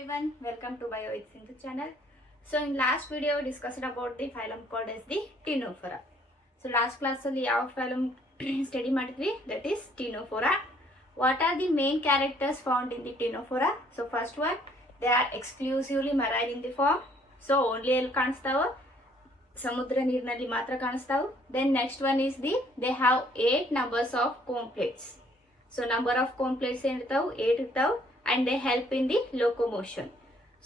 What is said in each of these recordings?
everyone, welcome to Bio with Sindhu channel. So in last video we discussed about the phylum called as the Ctenophora. So last class ಅಲ್ಲಿ ಯಾವ phylum study ಮಾಡಿದ್ವಿ, that is Ctenophora. What are the main characters found in the Ctenophora? So first one, they are exclusively marine in the form. So only ಎಲ್ಲಿ ಕಾಣಿಸ್ತಾವ, ಸಮುದ್ರ ನೀರಿನಲ್ಲಿ ಮಾತ್ರ ಕಾಣಿಸ್ತಾವು. Then next one is they have 8 numbers of comb plates. So number of comb plates ಏನಿರ್ತಾವು 8 ಇರ್ತಾವು. And they help in the locomotion.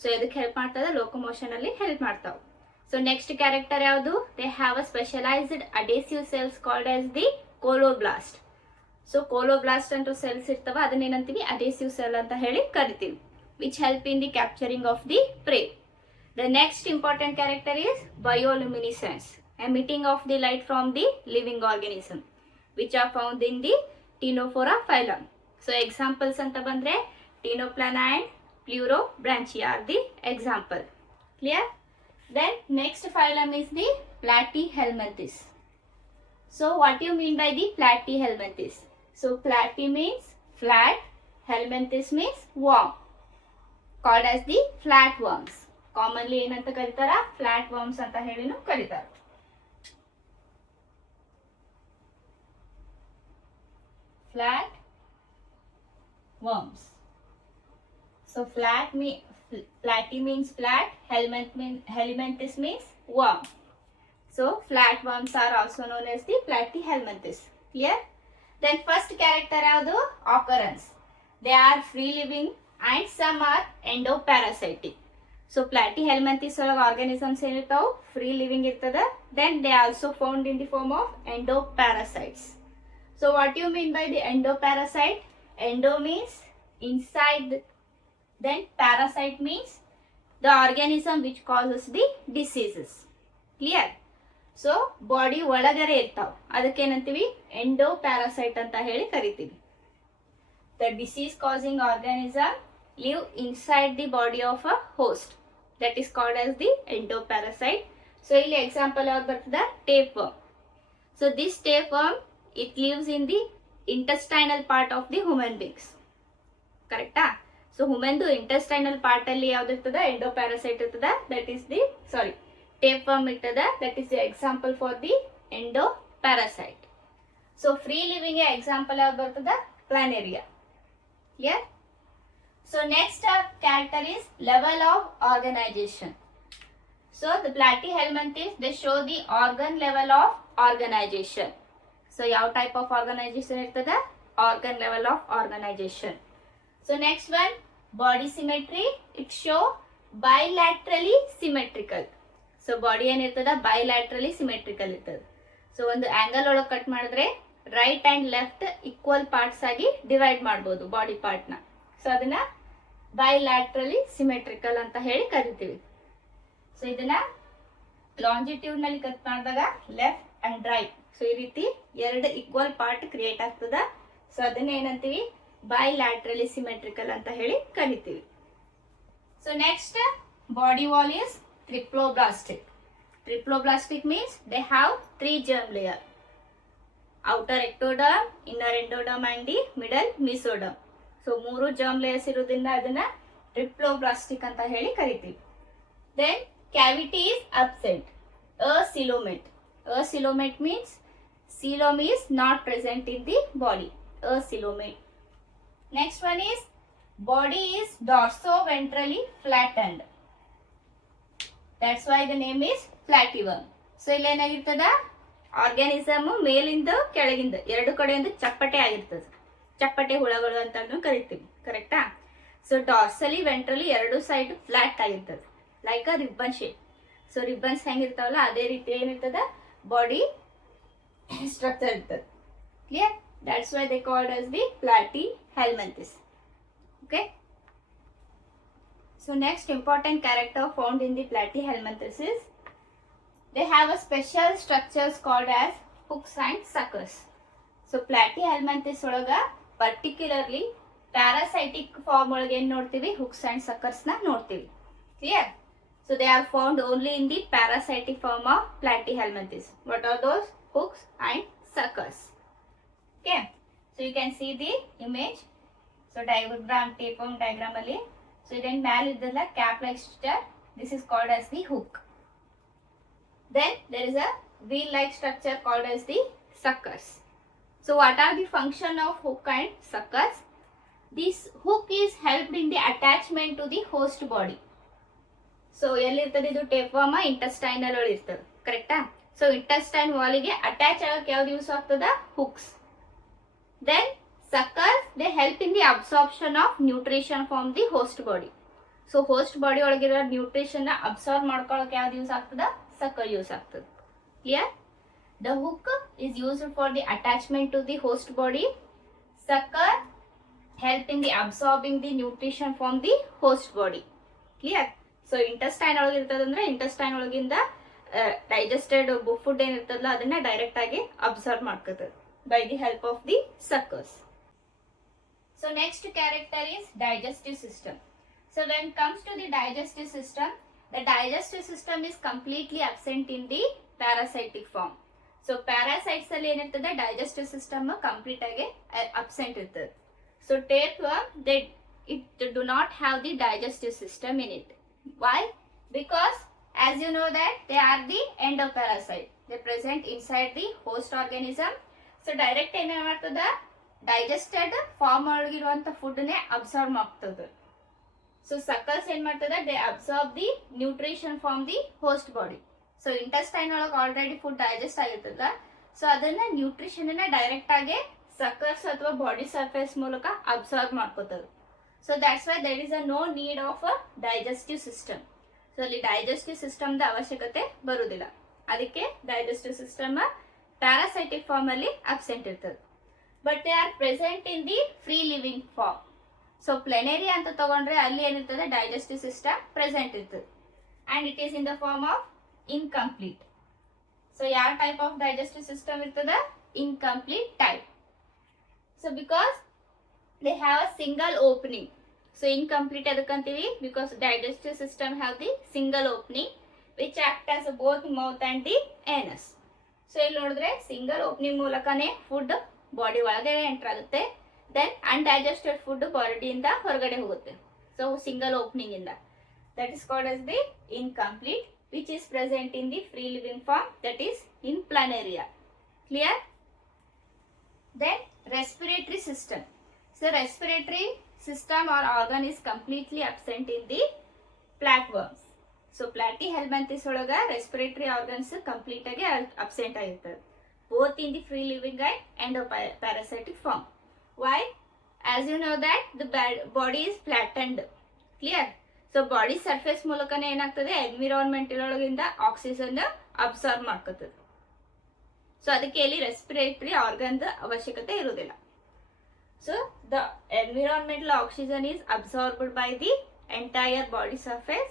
So ಇದಕ್ಕೆ help ಮಾಡ್ತದ, ಲೋಕೋಮೋಷನ್ ಅಲ್ಲಿ ಹೆಲ್ಪ್ ಮಾಡ್ತಾವ. ಸೊ ನೆಕ್ಸ್ಟ್ ಕ್ಯಾರೆಕ್ಟರ್ ಯಾವುದು? They have a specialized adhesive cells called as the colloblast. So colloblast ಅಂತ cells ಇರ್ತಾವ, ಅದನ್ನೇನಂತೀವಿ ಅಡೇಸಿವ್ ಸೆಲ್ ಅಂತ ಹೇಳಿ ಕರಿತೀವಿ, which help in the capturing of the prey. The next important character is bioluminescence, emitting of the light from the living organism, which are found in the Ctenophora phylum. So examples ಅಂತ ಬಂದ್ರೆ Ctenoplana and Pleurobranchia are the example. Clear? Then next phylum is the Platyhelminthes. So what do you mean by the Platyhelminthes? So platy means flat, helminthes means worm, called as the flatworms. Commonly ಏನಂತ ಕರೀತಾರ? Flatworms ಅಂತ ಹೇಳಿನೂ ಕರೀತಾರ. Flat worms. So platy means flat, helminthes means worm. So flatworms are also known as the platyhelminthes. Clear? Then first character ಯಾವುದು? Occurrence. They are free living and some are endoparasitic. So platyhelminthes ಒಳಗೆ organisms ಏನಿರ್ತಾವು? Free living ಇರ್ತದ. Then they are also found in the form of endoparasites. So what do you mean by the endoparasite? Endo means inside, then parasite means the organism which causes the diseases. Clear? So body ಒಳಗರೆ ಇರ್ತಾವ, ಅದಕ್ಕೆ ಏನಂತೀವಿ ಎಂಡೋಪ್ಯಾರಾಸೈಟ್ ಅಂತ ಹೇಳಿ ಕರಿತೀವಿ. The disease causing organism live inside the body of a host, that is called as the endoparasite. So ಇಲ್ಲಿ ಎಕ್ಸಾಂಪಲ್ ಯಾವ್ದು ಬರ್ತದ? tapeworm. So this tapeworm, it lives in the intestinal part of the human beings. ಕರೆಕ್ಟಾ? ಸೊ ಹುಮೆನ್ದು intestinal part ಅಲ್ಲಿ ಯಾವ್ದು ಇರ್ತದ? ಎಂಡೋಪ್ಯಾರಾಸೈಟ್ ಇರ್ತದ, ದಟ್ ಈಸ್ ದಿ ಟೇಪ್ವರ್ಮ್ ಇರ್ತದ, that is the example for the endoparasite. So free living example ಯಾವ್ದು ಬರ್ತದ? Planaria. Clear? So next character is level of organisation. So the platyhelminthes they show the organ level of organisation. So ಯಾವ type of organisation ಇರ್ತದ? Organ level of organisation. So next one, body symmetry. It show bilaterally symmetrical. So body ಏನಿರ್ತದ? bilaterally symmetrical ಇರ್ತದ. ಸೊ ಒಂದು ಆಂಗಲ್ ಒಳಗೆ ಕಟ್ ಮಾಡಿದ್ರೆ right and left equal parts ಆಗಿ ಡಿವೈಡ್ ಮಾಡ್ಬೋದು body part ನ. ಸೊ ಅದನ್ನ bilaterally symmetrical ಅಂತ ಹೇಳಿ ಕರಿತೀವಿ. ಸೊ ಇದನ್ನ ಲಾಂಜಿಟ್ಯೂಡ್ ನಲ್ಲಿ ಕಟ್ ಮಾಡಿದಾಗ ಲೆಫ್ಟ್ ಅಂಡ್ ರೈಟ್, ಸೊ ಈ ರೀತಿ ಎರಡು ಈಕ್ವಲ್ ಪಾರ್ಟ್ ಕ್ರಿಯೇಟ್ ಆಗ್ತದ. ಸೊ ಅದನ್ನ ಏನಂತೀವಿ? bilaterally symmetrical ಅಂತ ಹೇಳಿ ಕರಿತೀವಿ. So next, body wall is triploblastic. Triploblastic means they have 3 germ layer: outer ectoderm, inner endoderm and the middle mesoderm. So 3 germ layers ಇರೋದ್ರಿಂದ ಅದನ್ನ triploblastic ಅಂತ ಹೇಳಿ ಕರಿತೀವಿ. Then cavity is absent, acoelomate. Acoelomate means coelom is not present in the body. Acoelomate. Next one is body is dorso-ventrally flattened. That's why the name is platyworm. So ಇಲ್ಲಿ ಏನಾಗಿರ್ತದ? ಆರ್ಗ್ಯಾನಿಸಮ್ ಮೇಲಿಂದ ಕೆಳಗಿಂದ ಎರಡು ಕಡೆಯಿಂದ ಚಪ್ಪಟೆ ಆಗಿರ್ತದೆ, ಚಪ್ಪಟೆ ಹುಳಗಳು ಅಂತ ಕರಿತೀವಿ. ಕರೆಕ್ಟಾ? ಸೊ ಡಾರ್ಸಲಿ ವೆಂಟ್ರಲಿ ಎರಡು ಸೈಡ್ ಫ್ಲಾಟ್ ಆಗಿರ್ತದೆ, like a ribbon shape. So ribbons ಹೆಂಗಿರ್ತಾವಲ್ಲ ಅದೇ ರೀತಿ ಏನಿರ್ತದ ಬಾಡಿ ಸ್ಟ್ರಕ್ಚರ್ ಇರ್ತದೆ. Clear? That's why they called as the platyhelminthes. Okay. So next important character found in the platyhelminthes is they have a special structures called as hooks and suckers. So platyhelminthes ಒಳಗ particularly parasitic form ಒಳಗೆ ಏನು ನೋಡ್ತೀವಿ? hooks and suckers ನ ನೋಡ್ತೀವಿ. Clear? So they are found only in the parasitic form of platyhelminthes. What are those? Hooks and suckers. Okay, so you can see the image. So diagram, tapeworm diagram ಅಲ್ಲಿ so ಇದೇನು ಮ್ಯಾಲ ಇದ್ದಲ್ಲ cap like structure, this is called as the hook. Then there is a wheel like structure called as the suckers. So what are the function of hook and suckers? This hook is helped in the attachment to the host body. So ಎಲ್ಲಿರ್ತದೆ ಇದು ಟೇಪ್ವಾಮ ಇಂಟೆಸ್ಟೈನಲ್ ಒಳಗೆ ಇರ್ತದೆ, ಕರೆಕ್ಟಾ? So intestine ವಾಲಿಗೆ ಅಟ್ಯಾಚ್ ಆಗಕ್ಕೆ ಯಾವ್ದು use ಆಗ್ತದ? Hooks. Then suckers, they help in the absorption of nutrition from the host body. So host body ಒಳಗಿರೋ ನ್ಯೂಟ್ರಿಷನ್ ಅಬ್ಸಾರ್ಬ್ ಮಾಡ್ಕೊಳ್ಳೋಕೆ ಯಾವ್ದು ಯೂಸ್ ಆಗ್ತದ? ಸಕ್ಕರ್ ಯೂಸ್ ಆಗ್ತದೆ. Clear? The hook is used for the attachment to the host body. Sucker help in the absorbing the nutrition from the host body. Clear? So intestine ಒಳಗೆ ಇರ್ತದಂದ್ರೆ intestine ಒಳಗಿಂದ digested food ಏನಿರ್ತದಲ್ಲ ಅದನ್ನ direct ಆಗಿ absorb ಮಾಡ್ಕೋತದೆ by the help of the suckers. So next character is digestive system. So when comes to the digestive system, the digestive system is completely absent in the parasitic form. So parasites ಅಲ್ಲಿ ಏನಿರ್ತದೆ, digestive system complete ಆಗಿ ಅಬ್ಸೆಂಟ್ ಇರ್ತದೆ. So tapeworm, it do not have the digestive system in it. Why? Because as you know that they are the endoparasite. They present inside the host organism. So direct ಏನ್ ಮಾಡ್ತದ, digested form ಒಳಗಿರುವಂತ food ನೇ observe ಮಾಡ್ತದೆ. So suckers ಏನ್ ಮಾಡ್ತದೆ, they absorb the nutrition from the host body. So intestine ಒಳಗೆ already food digest ಆಗಿರ್ತದ, so ಅದನ್ನ ನ್ಯೂಟ್ರಿಷನ್ ಅನ್ನ ಡೈರೆಕ್ಟ್ ಆಗಿ ಸಕ್ಕರ್ಸ್ ಅಥವಾ ಬಾಡಿ ಸರ್ಫೇಸ್ ಮೂಲಕ ಅಬ್ಸಾರ್ಬ್ ಮಾಡ್ಕೋತದೆ. So that's why there is a no need of a digestive system. So ಅಲ್ಲಿ digestive system ದ ಅವಶ್ಯಕತೆ ಬರುವುದಿಲ್ಲ. ಅದಕ್ಕೆ ಡೈಜೆಸ್ಟಿವ್ ಸಿಸ್ಟಮ್ ಪ್ಯಾರಾಸೈಟಿಕ್ ಫಾರ್ಮ್ ಅಲ್ಲಿ ಅಬ್ಸೆಂಟ್ ಇರ್ತದೆ. But they are present in the free living form. So planaria ಅಂತ ತಗೊಂಡ್ರೆ ಅಲ್ಲಿ ಏನಿರ್ತದೆ, ಡೈಜೆಸ್ಟಿವ್ ಸಿಸ್ಟಮ್ ಪ್ರೆಸೆಂಟ್ ಇರ್ತದೆ and it is in the form of incomplete. So ಯಾವ ಟೈಪ್ ಆಫ್ ಡೈಜೆಸ್ಟಿವ್ ಸಿಸ್ಟಮ್ ಇರ್ತದೆ? Incomplete type. So because they have a single opening. So incomplete ಅದಕ್ಕಂತೀವಿ because digestive system have the single opening which act as both mouth and the anus. So ಇಲ್ಲಿ ನೋಡಿದ್ರೆ single opening ಮೂಲಕನೇ food body ಒಳಗಡೆ ಎಂಟರ್ ಆಗುತ್ತೆ. Then undigested food ಬಾಡಿಯಿಂದ ಹೊರಗಡೆ ಹೋಗುತ್ತೆ. So single opening ಇಂದ, that is called as the incomplete, which is present in the free living form, that is in planaria. Clear? Then respiratory system. So respiratory system or organ is completely absent in the flatworms. So platyhelminthes ಒಳಗ respiratory organs complete ಆಗಿ ಅಬ್ಸೆಂಟ್ ಆಗಿರ್ತದೆ, both in the free living and endoparasitic form. Why? As you know that the body is flattened. Clear? So body surface ಮೂಲಕನೇ ಏನಾಗ್ತದೆ, ಎನ್ವಿರಾನ್ಮೆಂಟ್ ಒಳಗಿಂದ oxygen absorb ಮಾಡ್ಕೋತದೆ. ಸೊ ಅದಕ್ಕೆ ಇಲ್ಲಿ respiratory organ ಅವಶ್ಯಕತೆ ಇರುವುದಿಲ್ಲ. So the environmental oxygen is absorbed by the entire body surface.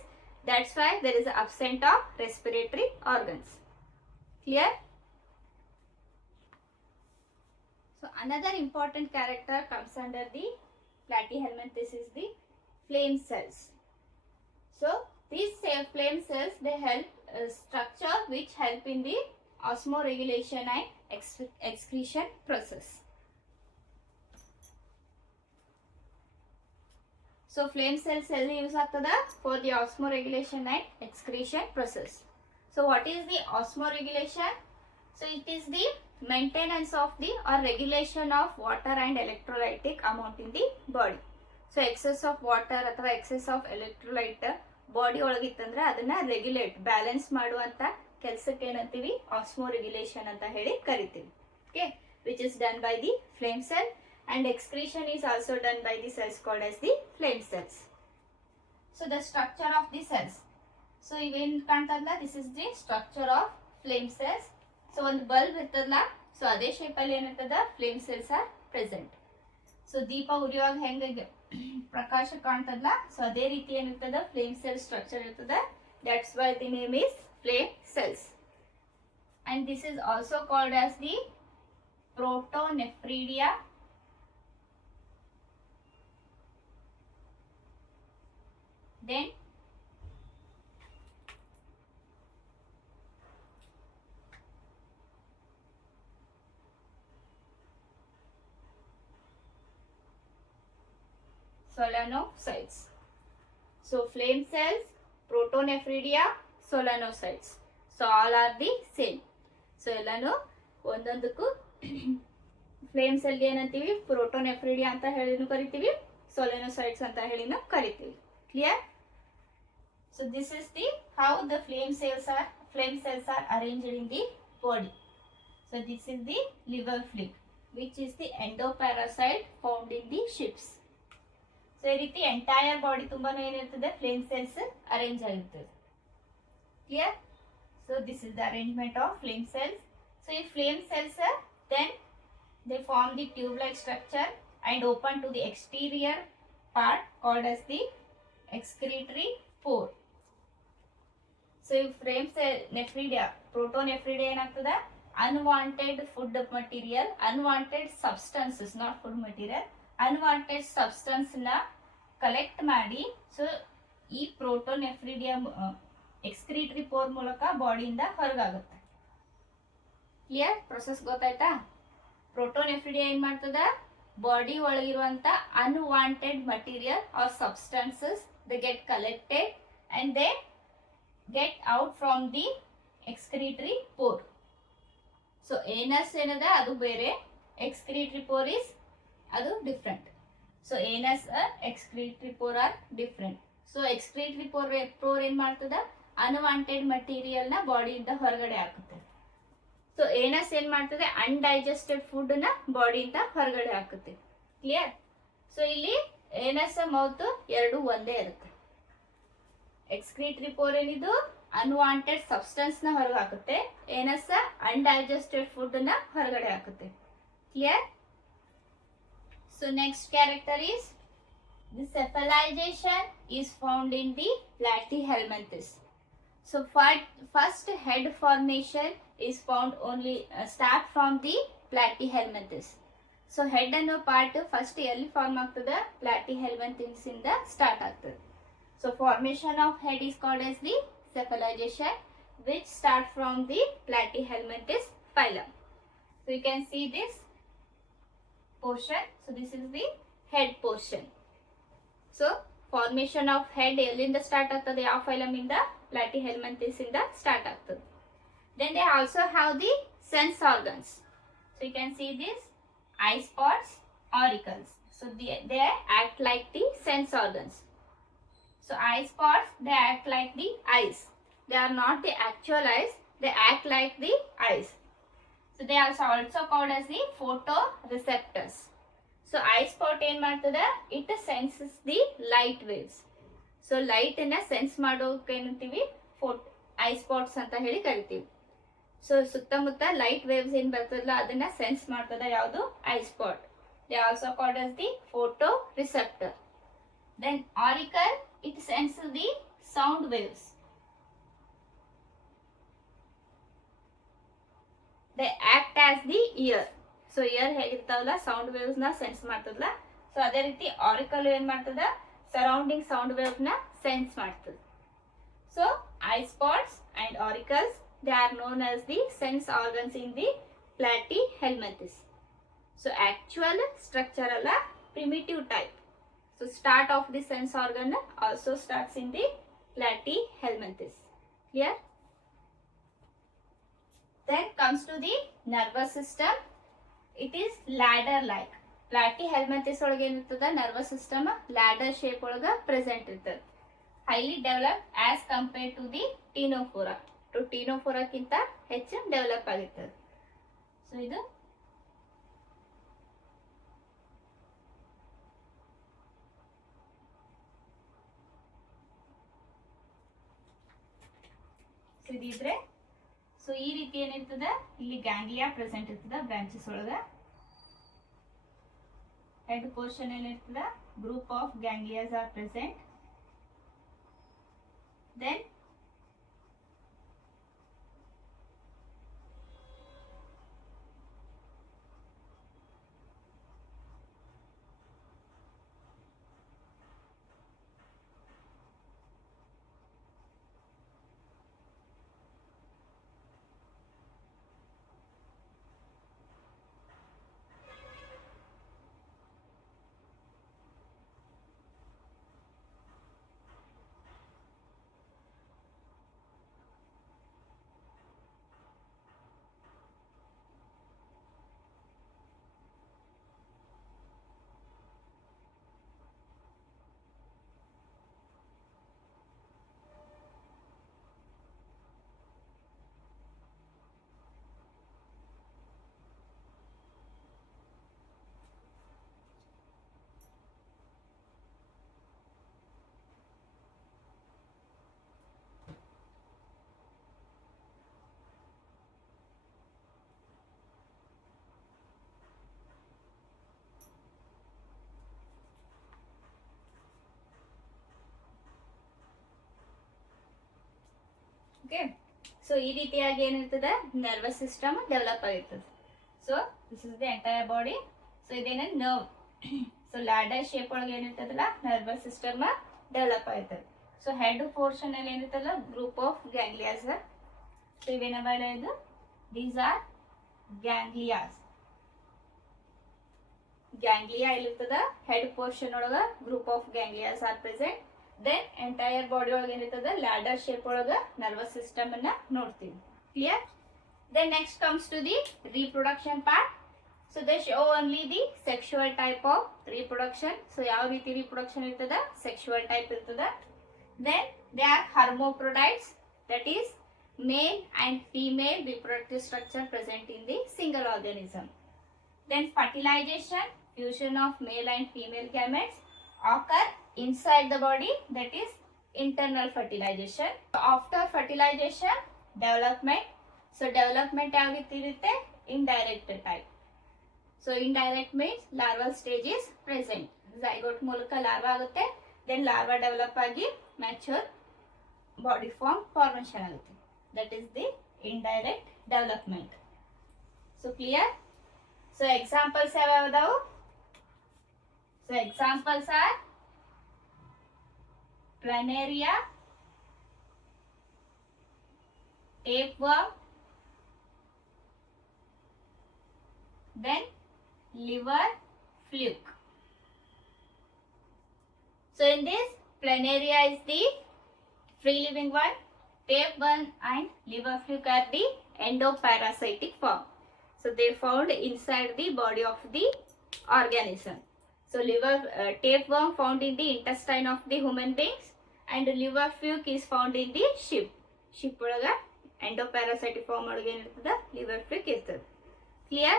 That's why there is absent of respiratory organs. Clear? So another important character comes under the platyhelminthes is the flame cells. So these flame cells, they help structure which help in the osmoregulation and excretion process. So flame cells ಎಲ್ಲಿ ಯೂಸ್ ಆಗ್ತದ? For the osmoregulation and excretion process. So what is the osmoregulation? So it is the maintenance of the or regulation of water and electrolytic amount in the body. So excess of water ಅಥವಾ excess of electrolyte body ಒಳಗಿತ್ತಂದ್ರೆ ಅದನ್ನ regulate balance ಮಾಡುವಂತ ಕೆಲಸಕ್ಕೆ ಏನಂತೀವಿ? ಆಸ್ಮೋರೆಗ್ಯುಲೇಷನ್ ಅಂತ ಹೇಳಿ ಕರಿತೀವಿ. Okay, which is done by the flame cell and excretion is also done by the cells called as the flame cells. So the structure of the cells. So even ಕಾಣ್ತದಲ್ಲ, this is the structure of flame cells. So ಒಂದು bulb ಇರ್ತದಲ್ಲ, so ಅದೇ shape ಅಲ್ಲಿ ಏನಿರ್ತದ, flame cells are present. So ದೀಪ ಉರಿಯುವಾಗ ಹೆಂಗೆ ಪ್ರಕಾಶ ಕಾಣ್ತದಲ್ಲ, ಸೊ ಅದೇ ರೀತಿ ಏನಿರ್ತದ, ಫ್ಲೇಮ್ ಸೆಲ್ ಸ್ಟ್ರಕ್ಚರ್ ಇರ್ತದ. That's why the name is flame cells. And this is also called as the protonephridia. Then solenocytes. So flame cells, protonephridia, solenocytes. So all are the same. So ಎಲ್ಲಾನು ಒಂದೊಂದಕ್ಕೂ flame cell ಏನಂತೀವಿ, ಪ್ರೋಟೋನೆಫ್ರಿಡಿಯಾ ಅಂತ ಹೇಳಿನೂ ಕರಿತೀವಿ, ಸೊಲೆನೋಸೈಟ್ಸ್ ಅಂತ ಹೇಳಿನೂ ಕರಿತೀವಿ. Clear? So this is the how the flame cells are arranged in the body. So this is the liver fluid, which is the endoparasite found in the ships. So ಈ ರೀತಿ ಎಂಟೈರ್ ಬಾಡಿ ತುಂಬಾನು ಏನಿರ್ತದೆ, flame cells arrange ಆಗಿರ್ತದೆ. Clear? So this is the arrangement of flame cells. So if flame cells are, then they form the tube-like structure and open to the exterior part called as the excretory pore. So if flame cell nephridia, protonephridia ಏನಾಗ್ತದೆ, unwanted food material, unwanted substances, not food material, unwanted substance ನ ಕಲೆಕ್ಟ್ ಮಾಡಿ, ಸೊ ಈ ಪ್ರೋಟೋನೆಫ್ರಿಡಿಯಾ excretory four ಮೂಲಕ ಬಾಡಿಯಿಂದ ಹೊರಗಾಗುತ್ತೆ. Clear? Process ಗೊತ್ತಾಯ್ತಾ? Protonephridia ಏನ್ ಮಾಡ್ತದ, ಬಾಡಿ ಒಳಗಿರುವಂತ unwanted material or substances they get collected and they get out from the excretory pore. So anus ಏನದ ಅದು ಬೇರೆ, ಎಕ್ಸ್ಕ್ರೀಟರಿ ಪೋರ್ ಇಸ್ ಅದು different. So anus excretory pore are different. So excretory pore ಏನ್ ಮಾಡ್ತದ, unwanted material ನ ಬಾಡಿಯಿಂದ ಹೊರಗಡೆ ಹಾಕುತ್ತೆ. ಸೊ ಏನಸ್ ಏನ್ ಮಾಡ್ತದೆ, ಅನ್ಡೈಜೆಸ್ಟೆಡ್ ಫುಡ್ ನ ಬಾಡಿಯಿಂದ ಹೊರಗಡೆ ಹಾಕುತ್ತೆ. ಕ್ಲಿಯರ್? ಸೊ ಇಲ್ಲಿ ಏನಸ್ ಮೌತ್ ಎರಡು ಒಂದೇ ಇರುತ್ತೆ. ಎಕ್ಸ್ಕ್ರೀಟರಿ ಪೋರ್ ಏನಿದು ಅನ್ವಾಂಟೆಡ್ ಸಬ್ಸ್ಟೆನ್ಸ್ ನ ಹೊರಗೆ ಹಾಕುತ್ತೆ, ಏನಸ್ ಅನ್ಡೈಜೆಸ್ಟೆಡ್ ಫುಡ್ ನ ಹೊರಗಡೆ ಹಾಕುತ್ತೆ. Clear? So next character is the cephalization is found in the platyhelminthes. So first head formation is found only start from the platyhelminthes. So head ಅನ್ನೋ part first ಎಲ್ಲಿ ಫಾರ್ಮ್ ಆಗ್ತದೆ, platyhelminthes ಇಂದ ಸ್ಟಾರ್ಟ್ ಆಗ್ತದೆ. So formation of head is called as the cephalization, which start from the platyhelminthes phylum. So you can see this portion. So this is the head portion. So formation of head ಎಲ್ಲಿಂದ start ಆಗ್ತದೆ, ಯಾವ phylum ಇಂದ, platyhelminthes ಇಂದ start ಆಗ್ತದೆ. Then they also have the sense organs. So you can see this eye spots, auricles. So they act like the sense organs. So eye spots, they act like the eyes. They are not the actual eyes, they act like the eyes. So they are also called as the photo receptors. So I spot ಏನ್ ಮಾಡ್ತದ, it senses the light waves. So light ಅನ್ನ sense ಮಾಡೋಕೆ ಏನಂತೀವಿ, I spots ಅಂತ ಹೇಳಿ ಕರಿತೀವಿ. ಸೊ ಸುತ್ತಮುತ್ತ light waves ಏನ್ ಬರ್ತದಲ್ಲ ಅದನ್ನ ಸೆನ್ಸ್ ಮಾಡ್ತದ ಯಾವುದು, eye spot. They also called as the photo receptor. Then auricle, it senses the sound waves. They act as the ear. So ear ಹೇಗಿರ್ತಾವಲ್ಲ, ಸೌಂಡ್ ವೇವ್ಸ್ ನ ಸೆನ್ಸ್ ಮಾಡ್ತದಲ್ಲ, ಸೊ ಅದೇ ರೀತಿ ಆರಿಕಲ್ ಏನ್ ಮಾಡ್ತದ, ಸರೌಂಡಿಂಗ್ ಸೌಂಡ್ ವೇವ್ ನ sense ಮಾಡ್ತದ. So eye spots and auricles, they are known as the sense organs in the platyhelminthes. So actual structure ಅಲ್ಲ, primitive type. So start of the sense organ also starts in the platyhelminthes. Clear? Then comes to the nervous system. It is ladder like. Platyhelminthes ಒಳಗೆ ಏನಿರ್ತದ, nervous system ladder shape ಒಳಗ present ಇರ್ತದೆ. Highly develop as compare to the ctenophora. ಟೀನೋಫೋರಾಕ್ಕಿಂತ ಹೆಚ್ಚು develop ಆಗಿರ್ತದೆ. ಸೊ ಇದು ಇದಿದ್ರೆ, ಸೊ ಈ ರೀತಿ ಏನಿರ್ತದ, ಇಲ್ಲಿ ಗ್ಯಾಂಗ್ಲಿಯಾ ಪ್ರೆಸೆಂಟ್ ಇರ್ತದ ಬ್ರಾಂಚಸ್ ಒಳಗ. ಹೆಡ್ ಪೋರ್ಷನ್ ಏನಿರ್ತದ, group of ganglias are present. Then okay. So ಈ ರೀತಿಯಾಗಿ ಏನಿರ್ತದೆ ನರ್ವಸ್ ಸಿಸ್ಟಮ್ ಡೆವಲಪ್ ಆಗಿರ್ತದೆ. So this is the entire body. So ಇದೇನ ನರ್ವ್. ಸೊ ಲ್ಯಾಡರ್ ಶೇಪ್ ಒಳಗೆ ಏನಿರ್ತದಲ್ಲ ನರ್ವಸ್ ಸಿಸ್ಟಮ್ ಡೆವಲಪ್ ಆಗಿರ್ತದೆ. ಸೊ ಹೆಡ್ ಪೋರ್ಷನ್ ಅಲ್ಲಿ ಏನಿರ್ತದಲ್ಲ ಗ್ರೂಪ್ ಆಫ್ ಗ್ಯಾಂಗ್ಲಿಯಾಸ್. ಸೊ ಇವೇನವ ಇದು ದೀಸ್ ಆರ್ ಗ್ಯಾಂಗ್ಲಿಯಾಸ್. ಗ್ಯಾಂಗ್ಲಿಯಾ ಎಲ್ಲಿರ್ತದ ಹೆಡ್ ಪೋರ್ಷನ್ ಒಳಗ group of ganglias are present. Then entire body ಒಳಗೆ ಏನಿರ್ತದ ಲ್ಯಾಡರ್ ಶೇಪ್ ಒಳಗ ನರ್ವಸ್ ಸಿಸ್ಟಮ್ ಅನ್ನ ನೋಡ್ತೀವಿ. Clear? Then next comes to the reproduction part. So they show only the sexual type of reproduction. So ಯಾವ ರೀತಿ reproduction ಇರ್ತದ sexual type ಇರ್ತದ. Then they are hermaphrodites, that is male and female reproductive structure present in the single organism. Then fertilization, fusion of male and female gametes occur inside the body, that is internal fertilization. After fertilization, development. So development ಯಾವ ರೀತಿ ಇರುತ್ತೆ indirect type. So indirect means larval stage is present. Zygote ಮೂಲಕ larva ಆಗುತ್ತೆ. Then larva develop ಆಗಿ mature body form formation ಆಗುತ್ತೆ. That is the indirect development. So clear? So examples ಯಾವ್ಯಾವ ಅದಾವು? So examples are planaria, tapeworm, then liver fluke. So in this planaria is the free living one, tapeworm and liver fluke are the endoparasitic form. So they found inside the body of the organism. So tapeworm found in the intestine of the human beings and liver fluke is found in the sheep. Sheep ಒಳಗ endoparasitic form ಒಳಗೆ ಏನಿರ್ತದ liver fluke ಇರ್ತದೆ. Clear?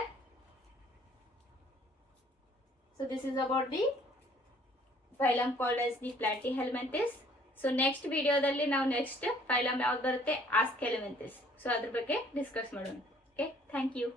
So this is about the phylum called as the Platyhelminthes. So next video ದಲ್ಲಿ ನಾವು next phylum ಯಾವ್ದು ಬರುತ್ತೆ Aschelminthes. So ಅದ್ರ ಬಗ್ಗೆ ಡಿಸ್ಕಸ್ ಮಾಡೋಣ. Okay, thank you.